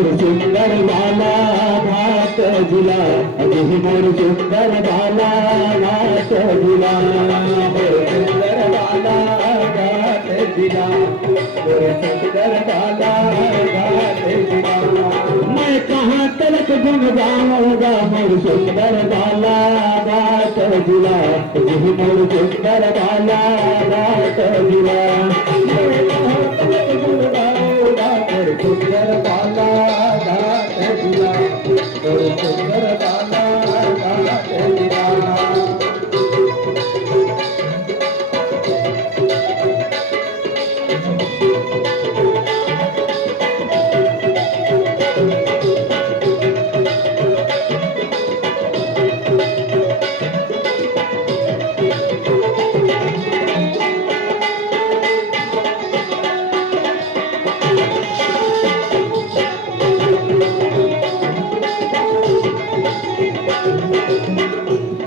मोर सुंदर बाला घाट झुला जी मोर सुंदर बाला घाट झुला मोर सुंदर बाला घाट झुला मोर सुंदर बाला घाट झुला मैं कहाँ तलक गुन गाऊंगा मोर सुंदर बाला घाट झुला जी मोर सुंदर बाला घाट झुला मैं कहाँ तलक गुन गाऊंगा मोर सुंदर बाला घाट झुला मोर सुंदर बाला घाट झुला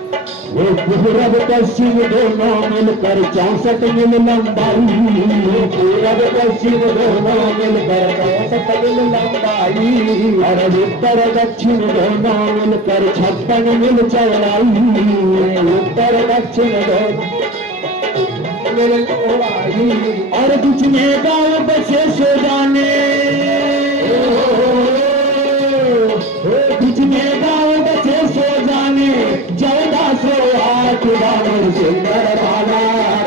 पूरब पश्चिम दोनों मिलकर 64 मील लंबाई पूरब पश्चिम दोनों मिलकर 64 मील लंबाई और उत्तर दक्षिण दोनों मिलकर 56 मील चौड़ाई उत्तर दक्षिण दोनों चौड़ाई और बीच में गाँव बसे सो जाने बीच में गाँव बसे सो जाने 1408 बाबर सुंदर बाला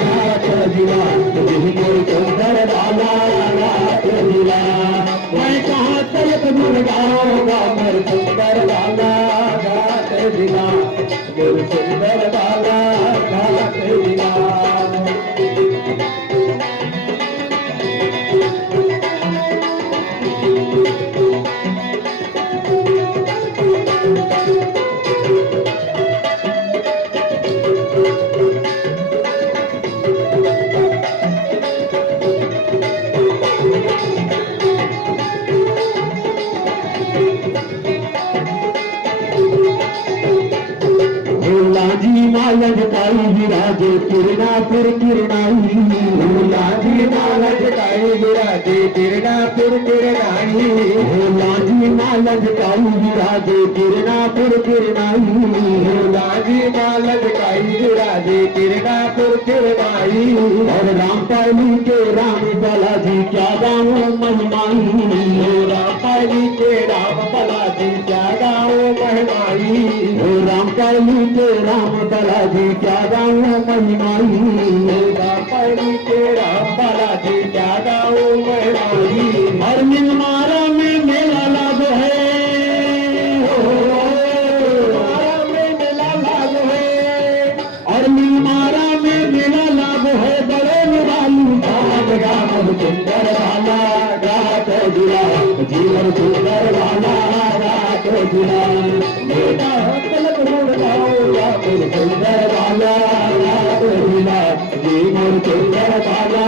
घाट जिला मोर सुंदर बाला घाट जिला मैं कहाँ तलक गुन गाऊंगा मोर सुंदर बाला घाट जिला मोर सुंदर बाला घाट जिला लाजी मालज काई विराजे किरणापुर किरणाई लाजी मालज काई विराजे किरणापुर किरणाई लाजी मालज काई विराजे किरणापुर किरणाई लाजी मालज काई विराजे किरणापुर किरणाई और रामपाली के राम बालाजी क्या गाँव महिमाई रामपाली के राम बालाजी क्या गाँव महिमाई रामपाली के राम बालाजी क्या गाँव महिमाई रामपाली के राम बालाजी क्या गाँव महिमाई और मिलमारा में मेला लागू है मेला लागू है और मिलमारा में मेला लागू है बड़े निरालू गाँव सुंदर वाला घाट जिला जीवन सुंदर वाला घाट जिला बेटा तलक गुण गाऊंगा मोर सुंदर बाला घाट जिला जी मोर सुंदर बाला